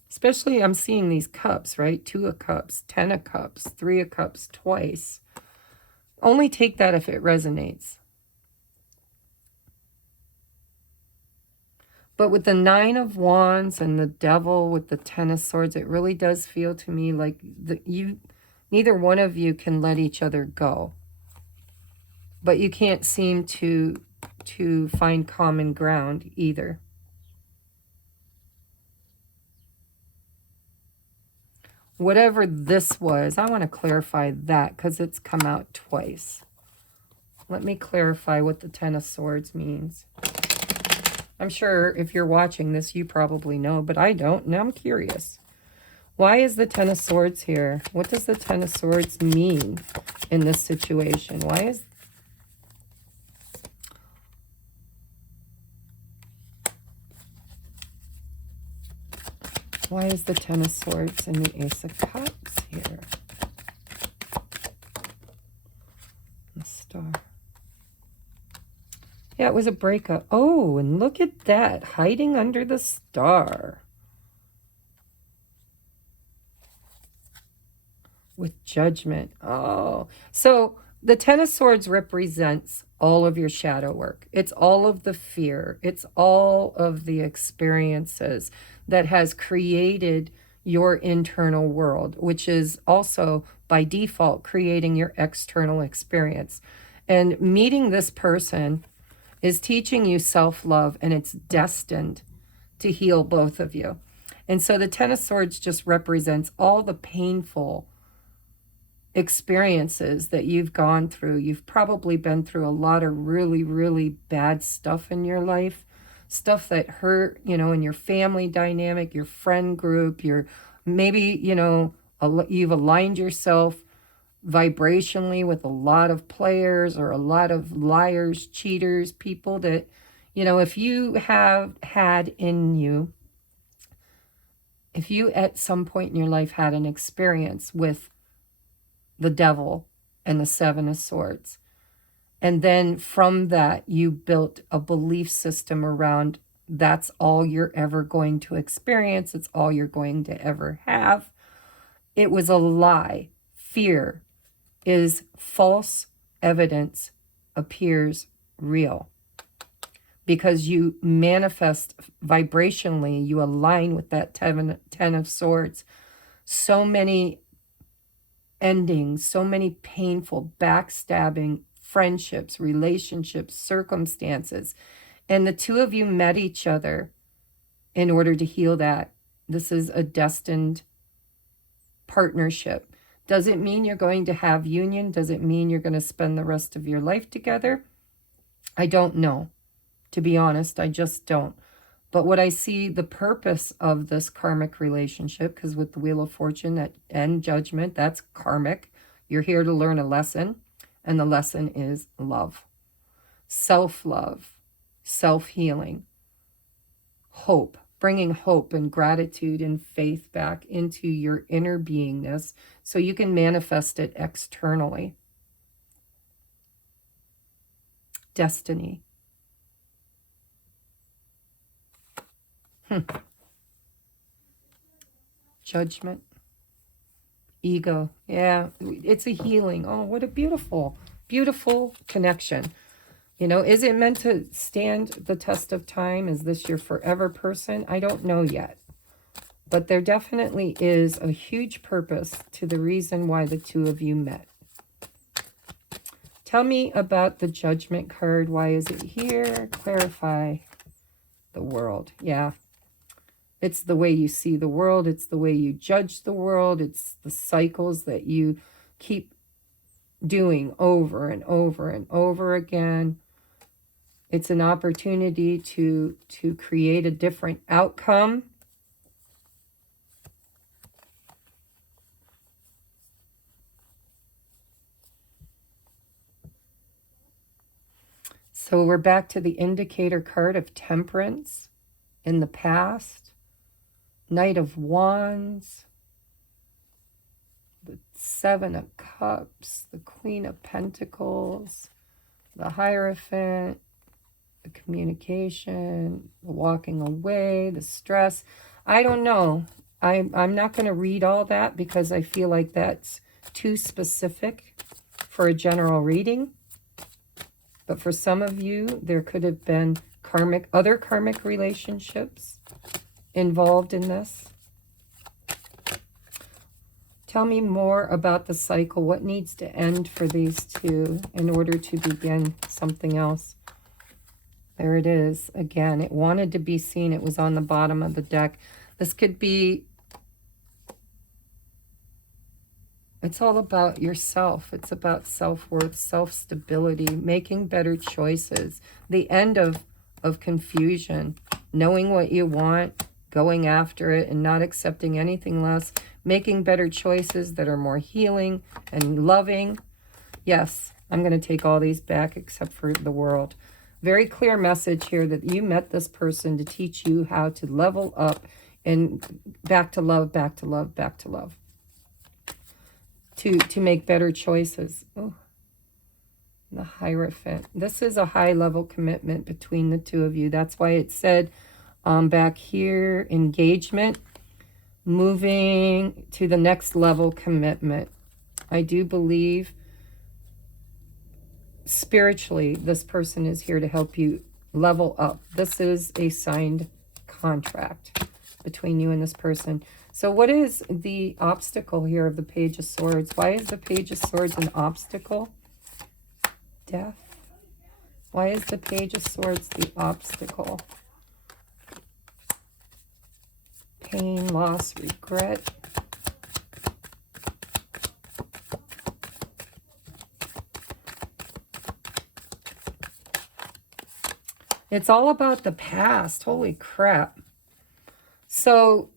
Especially, I'm seeing these cups, right? 2 of Cups, 10 of Cups, 3 of Cups twice. Only take that if it resonates. But with the Nine of Wands and the Devil with the Ten of Swords, it really does feel to me like neither one of you can let each other go. But you can't seem to find common ground either. Whatever this was, I want to clarify that because it's come out twice. Let me clarify what the Ten of Swords means. I'm sure if you're watching this, you probably know, but I don't. Now I'm curious. Why is the Ten of Swords here? What does the Ten of Swords mean in this situation? Why is the Ten of Swords and the Ace of Cups here? The Star. Yeah, it was a breakup. Oh, and look at that. Hiding under the Star. With Judgment. Oh. So the Ten of Swords represents all of your shadow work. It's all of the fear. It's all of the experiences that has created your internal world, which is also by default creating your external experience. And meeting this person is teaching you self-love, and it's destined to heal both of you. And so the Ten of Swords just represents all the painful experiences that you've gone through. You've probably been through a lot of really, really bad stuff in your life. Stuff that hurt, in your family dynamic, your friend group, maybe, you've aligned yourself vibrationally with a lot of players or a lot of liars, cheaters, people that, if you have had in you if you at some point in your life had an experience with the devil and the Seven of Swords, and then from that you built a belief system around that's all you're ever going to experience, it's all you're going to ever have, it was a lie. Fear is false evidence appears real. Because you manifest vibrationally, you align with that 10 of Swords. So many endings, so many painful, backstabbing friendships, relationships, circumstances. And the two of you met each other in order to heal that. This is a destined partnership. Does it mean you're going to have union? Does it mean you're going to spend the rest of your life together? I don't know. To be honest, I just don't. But what I see the purpose of this karmic relationship, because with the Wheel of Fortune and Judgment, that's karmic. You're here to learn a lesson, and the lesson is love. Self-love, self-healing, hope, bringing hope and gratitude and faith back into your inner beingness so you can manifest it externally. Destiny. Judgment. Ego. Yeah, it's a healing. Oh, what a beautiful, beautiful connection. You know, is it meant to stand the test of time? Is this your forever person? I don't know yet. But there definitely is a huge purpose to the reason why the two of you met. Tell me about the Judgment card. Why is it here? Clarify the world. Yeah. It's the way you see the world. It's the way you judge the world. It's the cycles that you keep doing over and over and over again. It's an opportunity to create a different outcome. So we're back to the indicator card of Temperance in the past. Knight of Wands, the Seven of Cups, the Queen of Pentacles, the Hierophant, the communication, the walking away, the stress. I don't know. I'm not going to read all that because I feel like that's too specific for a general reading. But for some of you, there could have been other karmic relationships involved in this. Tell me more about the cycle. What needs to end for these two in order to begin something else? There it is. Again, it wanted to be seen. It was on the bottom of the deck. This could be, it's all about yourself. It's about self-worth, self-stability, making better choices. The end of confusion, knowing what you want, going after it and not accepting anything less, making better choices that are more healing and loving. Yes, I'm going to take all these back except for the world. Very clear message here that you met this person to teach you how to level up and back to love, back to love, back to love. To make better choices. Oh, the Hierophant. This is a high-level commitment between the two of you. That's why it said back here, engagement, moving to the next level commitment. I do believe spiritually this person is here to help you level up. This is a signed contract between you and this person. So what is the obstacle here of the Page of Swords? Why is the Page of Swords an obstacle? Death. Why is the Page of Swords the obstacle? Pain, loss, regret. It's all about the past. Holy crap. So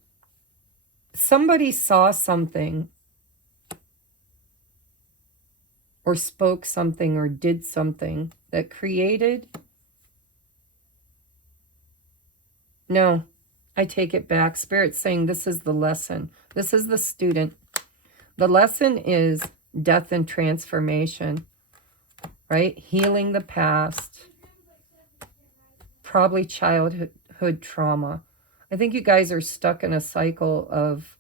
somebody saw something or spoke something or did something that created... No, I take it back. Spirit's saying this is the lesson. This is the student. The lesson is death and transformation, right? Healing the past, probably childhood trauma. I think you guys are stuck in a cycle of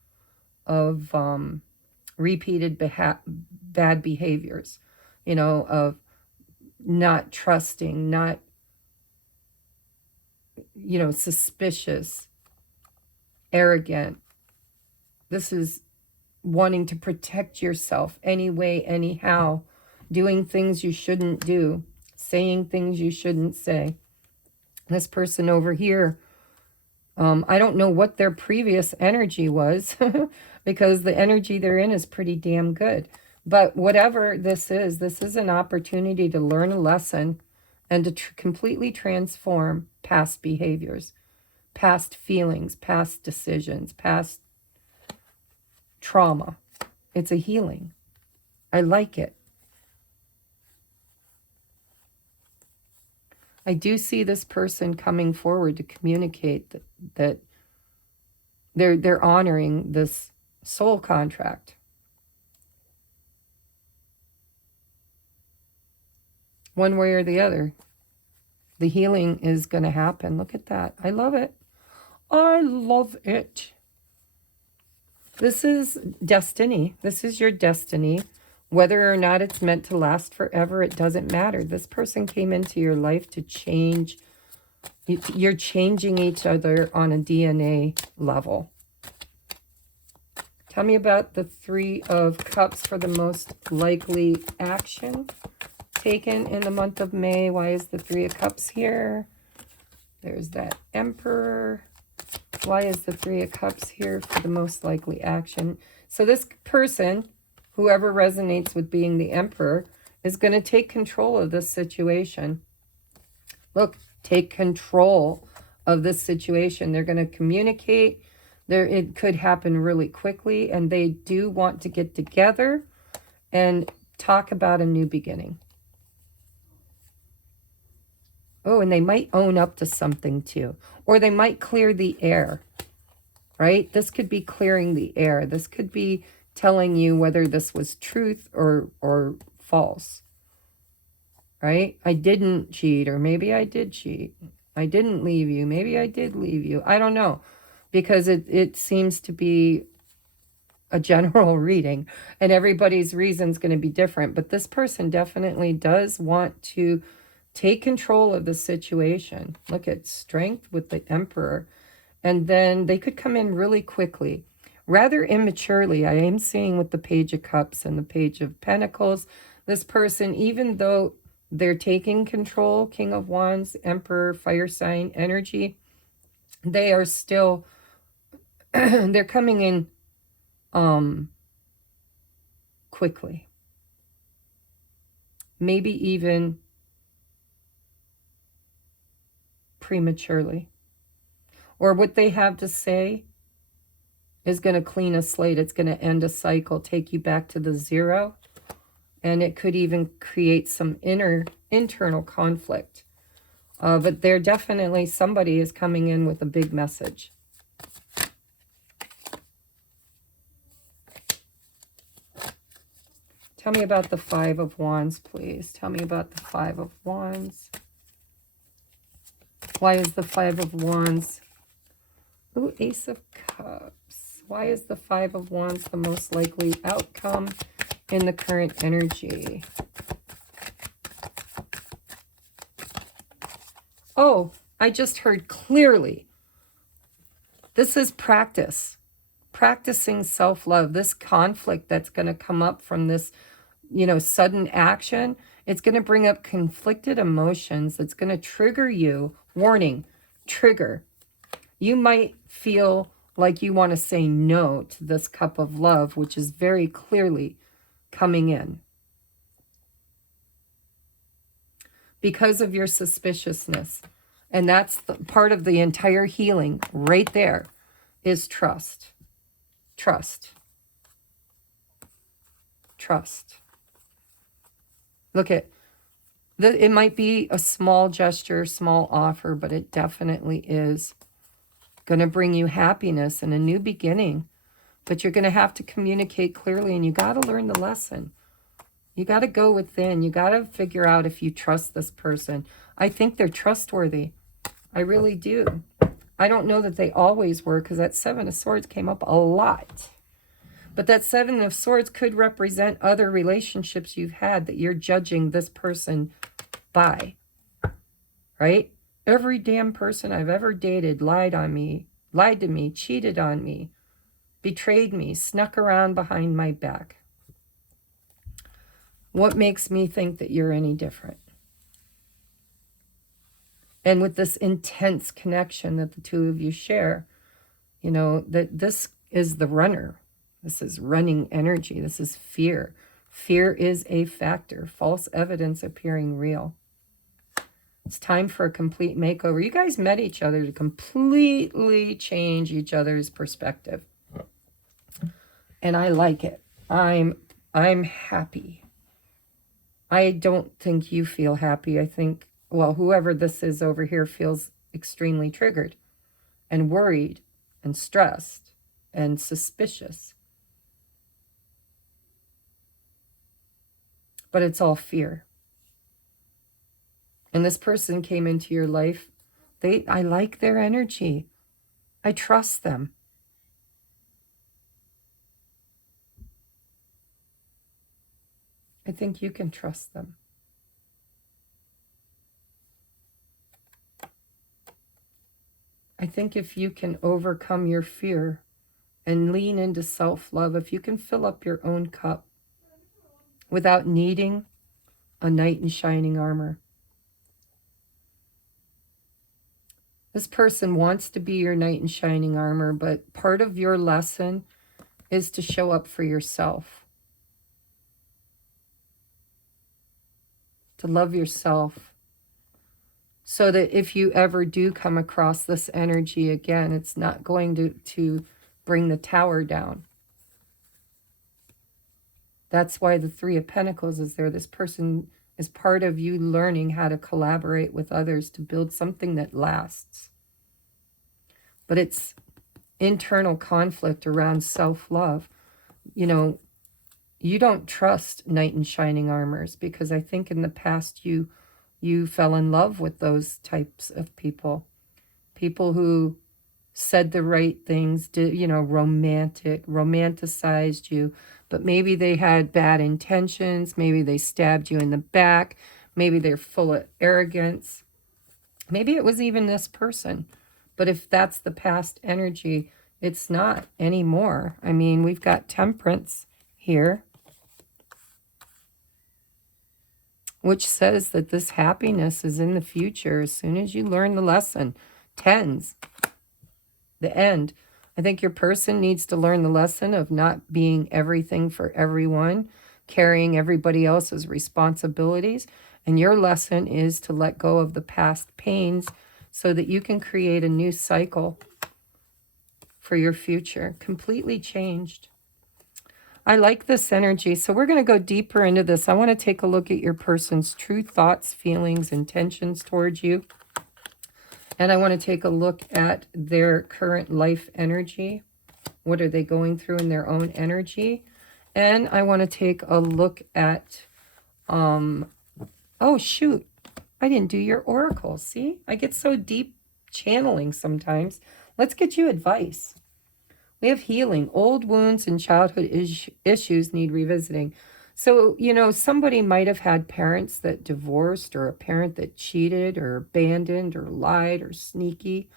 repeated bad behaviors, you know, of not trusting, not, you know, suspicious, arrogant. This is wanting to protect yourself anyway, anyhow, doing things you shouldn't do, saying things you shouldn't say. This person over here, I don't know what their previous energy was because the energy they're in is pretty damn good. But whatever this is an opportunity to learn a lesson and to completely transform past behaviors, past feelings, past decisions, past trauma. It's a healing. I like it. I do see this person coming forward to communicate that they're honoring this soul contract. One way or the other, the healing is going to happen. Look at that. I love it. I love it. This is destiny. This is your destiny. Whether or not it's meant to last forever, it doesn't matter. This person came into your life to change. You're changing each other on a DNA level. Tell me about the Three of Cups for the most likely action taken in the month of May. Why is the Three of Cups here? There's that Emperor. Why is the Three of Cups here for the most likely action? So this person, whoever resonates with being the Emperor, is going to take control of this situation. Look, take control of this situation. They're going to communicate. It could happen really quickly, and they do want to get together and talk about a new beginning. Oh, and they might own up to something too. Or they might clear the air, right? This could be clearing the air. This could be telling you whether this was truth or false, right? I didn't cheat, or maybe I did cheat. I didn't leave you. Maybe I did leave you. I don't know, because it seems to be a general reading, and everybody's reason's going to be different. But this person definitely does want to take control of the situation. Look at Strength with the Emperor. And then they could come in really quickly, rather immaturely. I am seeing with the Page of Cups and the Page of Pentacles, this person, even though they're taking control, King of Wands, Emperor, fire sign energy, they are still, they're coming in quickly. Maybe even prematurely. Or what they have to say is going to clean a slate. It's going to end a cycle, take you back to the zero. And it could even create some internal conflict. But there definitely, somebody is coming in with a big message. Tell me about the Five of Wands, please. Tell me about the Five of Wands. Why is the Five of Wands? Ooh, Ace of Cups. Why is the Five of Wands the most likely outcome in the current energy? Oh, I just heard clearly. This is practice. Practicing self-love. This conflict that's going to come up from this, you know, sudden action, it's going to bring up conflicted emotions. It's going to trigger you. Warning, trigger. You might feel like you want to say no to this cup of love, which is very clearly coming in. Because of your suspiciousness. And that's part of the entire healing right there is trust. Trust. Trust. Look at, it might be a small gesture, small offer, but it definitely is going to bring you happiness and a new beginning. But you're going to have to communicate clearly, and you got to learn the lesson. You got to go within. You got to figure out if you trust this person. I think they're trustworthy. I really do. I don't know that they always were, because that Seven of Swords came up a lot. But that Seven of Swords could represent other relationships you've had that you're judging this person by. Right? Every damn person I've ever dated lied to me, cheated on me, betrayed me, snuck around behind my back. What makes me think that you're any different? And with this intense connection that the two of you share, you know, that this is the runner. This is running energy. This is fear. Fear is a factor. False evidence appearing real. It's time for a complete makeover. You guys met each other to completely change each other's perspective. And I like it. I'm happy. I don't think you feel happy. I think, well, whoever this is over here feels extremely triggered and worried and stressed and suspicious. But it's all fear. And this person came into your life. I like their energy. I trust them. I think you can trust them. I think if you can overcome your fear and lean into self-love, if you can fill up your own cup without needing a knight in shining armor. This person wants to be your knight in shining armor, but part of your lesson is to show up for yourself. To love yourself. So that if you ever do come across this energy again, it's not going to bring the tower down. That's why the Three of Pentacles is there. This person is part of you learning how to collaborate with others to build something that lasts. But it's internal conflict around self-love. You know, you don't trust knight in shining armors, because I think in the past you fell in love with those types of people. People who said the right things, did, you know, romanticized you, but maybe they had bad intentions. Maybe they stabbed you in the back. Maybe they're full of arrogance. Maybe it was even this person. But if that's the past energy, it's not anymore. I mean, we've got Temperance here, which says that this happiness is in the future as soon as you learn the lesson. Tens, the end. I think your person needs to learn the lesson of not being everything for everyone, carrying everybody else's responsibilities. And your lesson is to let go of the past pains so that you can create a new cycle for your future. Completely changed. I like this energy. So we're going to go deeper into this. I want to take a look at your person's true thoughts, feelings, intentions towards you. And I want to take a look at their current life energy. What are they going through in their own energy? And I want to take a look at, oh shoot, I didn't do your oracle. See, I get so deep channeling sometimes. Let's get you advice. We have healing. Old wounds and childhood issues need revisiting. So, you know, somebody might have had parents that divorced, or a parent that cheated or abandoned or lied or sneaky.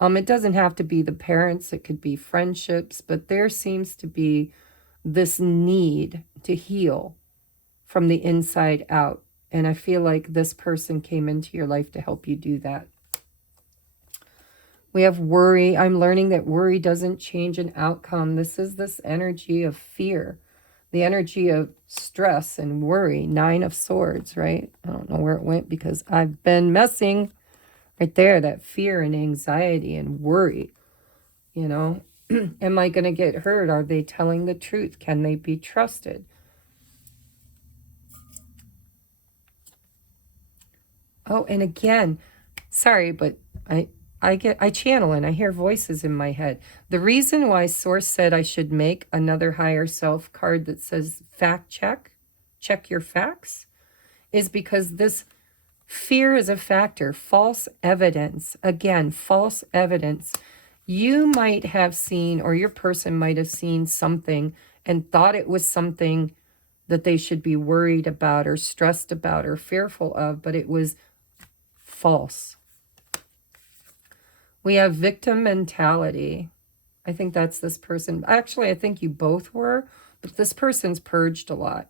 It doesn't have to be the parents. It could be friendships. But there seems to be this need to heal from the inside out. And I feel like this person came into your life to help you do that. We have worry. I'm learning that worry doesn't change an outcome. This is this energy of fear, the energy of stress and worry. Nine of Swords, right? I don't know where it went because I've been messing. Right there, that fear and anxiety and worry. You know, am I going to get hurt? Are they telling the truth? Can they be trusted? Oh, and again, sorry, but I channel and I hear voices in my head. The reason why Source said I should make another higher self card that says fact check your facts, is because this fear is a factor. False evidence. Again, false evidence. You might have seen, or your person might have seen something and thought it was something that they should be worried about or stressed about or fearful of, but it was false. We have victim mentality. I think that's this person. Actually, I think you both were, but this person's purged a lot.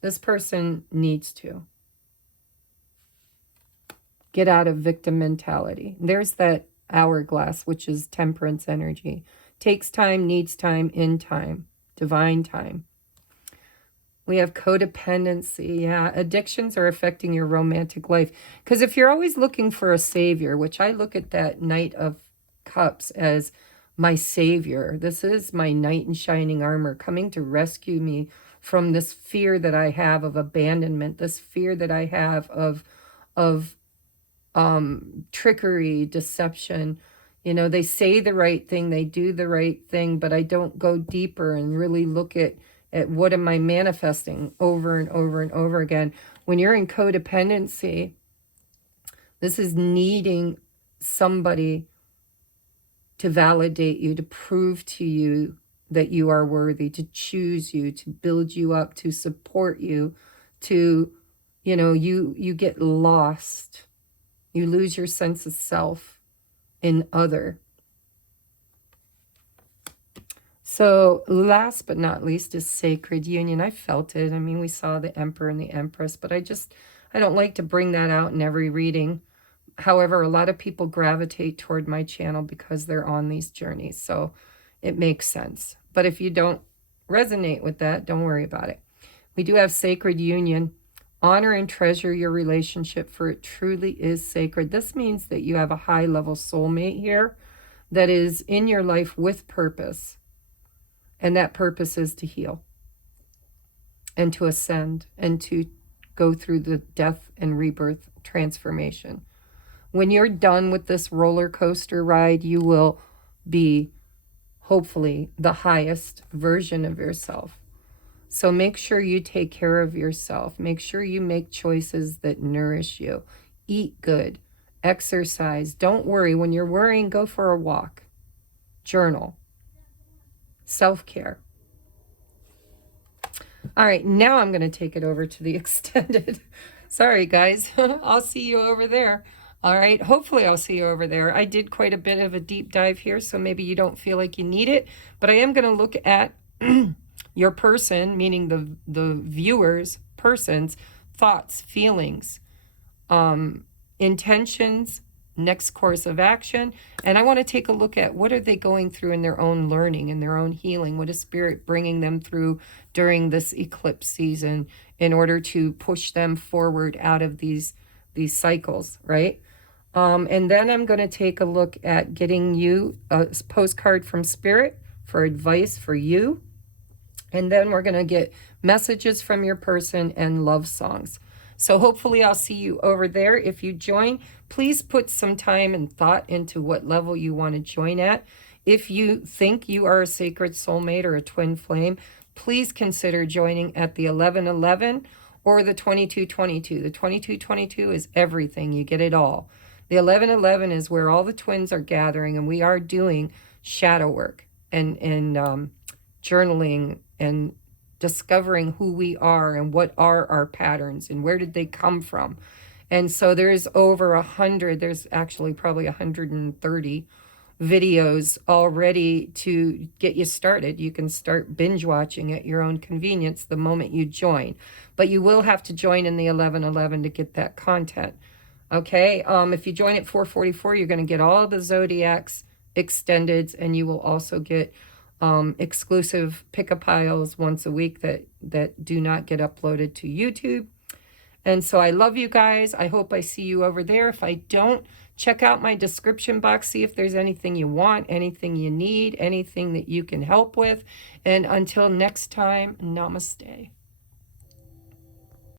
This person needs to get out of victim mentality. There's that hourglass, which is temperance energy. Takes time, needs time, in time, divine time. We have codependency. Yeah, addictions are affecting your romantic life. Because if you're always looking for a savior, which I look at that Knight of Cups as my savior. This is my knight in shining armor coming to rescue me from this fear that I have of abandonment, this fear that I have of trickery, deception. You know, they say the right thing, they do the right thing, but I don't go deeper and really look at what am I manifesting over and over and over again. When you're in codependency, this is needing somebody to validate you, to prove to you that you are worthy, to choose you, to build you up, to support you, to, you know, you get lost. You lose your sense of self in other. So last but not least is sacred union. I felt it. I mean, we saw the Emperor and the Empress, but I don't like to bring that out in every reading. However, a lot of people gravitate toward my channel because they're on these journeys. So it makes sense. But if you don't resonate with that, don't worry about it. We do have sacred union. Honor and treasure your relationship, for it truly is sacred. This means that you have a high-level soulmate here that is in your life with purpose. And that purpose is to heal and to ascend and to go through the death and rebirth transformation. When you're done with this roller coaster ride, you will be hopefully the highest version of yourself. So make sure you take care of yourself. Make sure you make choices that nourish you. Eat good. Exercise. Don't worry. When you're worrying, go for a walk. Journal. Self-care. All right, now I'm going to take it over to the extended. Sorry, guys. I'll see you over there. All right, hopefully I'll see you over there. I did quite a bit of a deep dive here, so maybe you don't feel like you need it. But I am going to look at your person, meaning the viewers, person's thoughts, feelings, intentions, next course of action. And I want to take a look at what are they going through in their own learning, in their own healing. What is Spirit bringing them through during this eclipse season in order to push them forward out of these cycles, right? And then I'm going to take a look at getting you a postcard from Spirit for advice for you. And then we're going to get messages from your person and love songs. So hopefully I'll see you over there. If you join, please put some time and thought into what level you want to join at. If you think you are a sacred soulmate or a twin flame, please consider joining at the 1111 or the 2222. The 2222 is everything. You get it all. The 1111 is where all the twins are gathering, and we are doing shadow work and journaling and discovering who we are and what are our patterns and where did they come from. And so there's over 100, there's actually probably 130 videos already to get you started. You can start binge watching at your own convenience the moment you join. But you will have to join in the 1111 to get that content. Okay, if you join at 444, you're going to get all the Zodiacs extendeds, and you will also get exclusive pick-up piles once a week that do not get uploaded to YouTube. And so I love you guys. I hope I see you over there. If I don't, check out my description box. See if there's anything you want, anything you need, anything that you can help with. And until next time, namaste.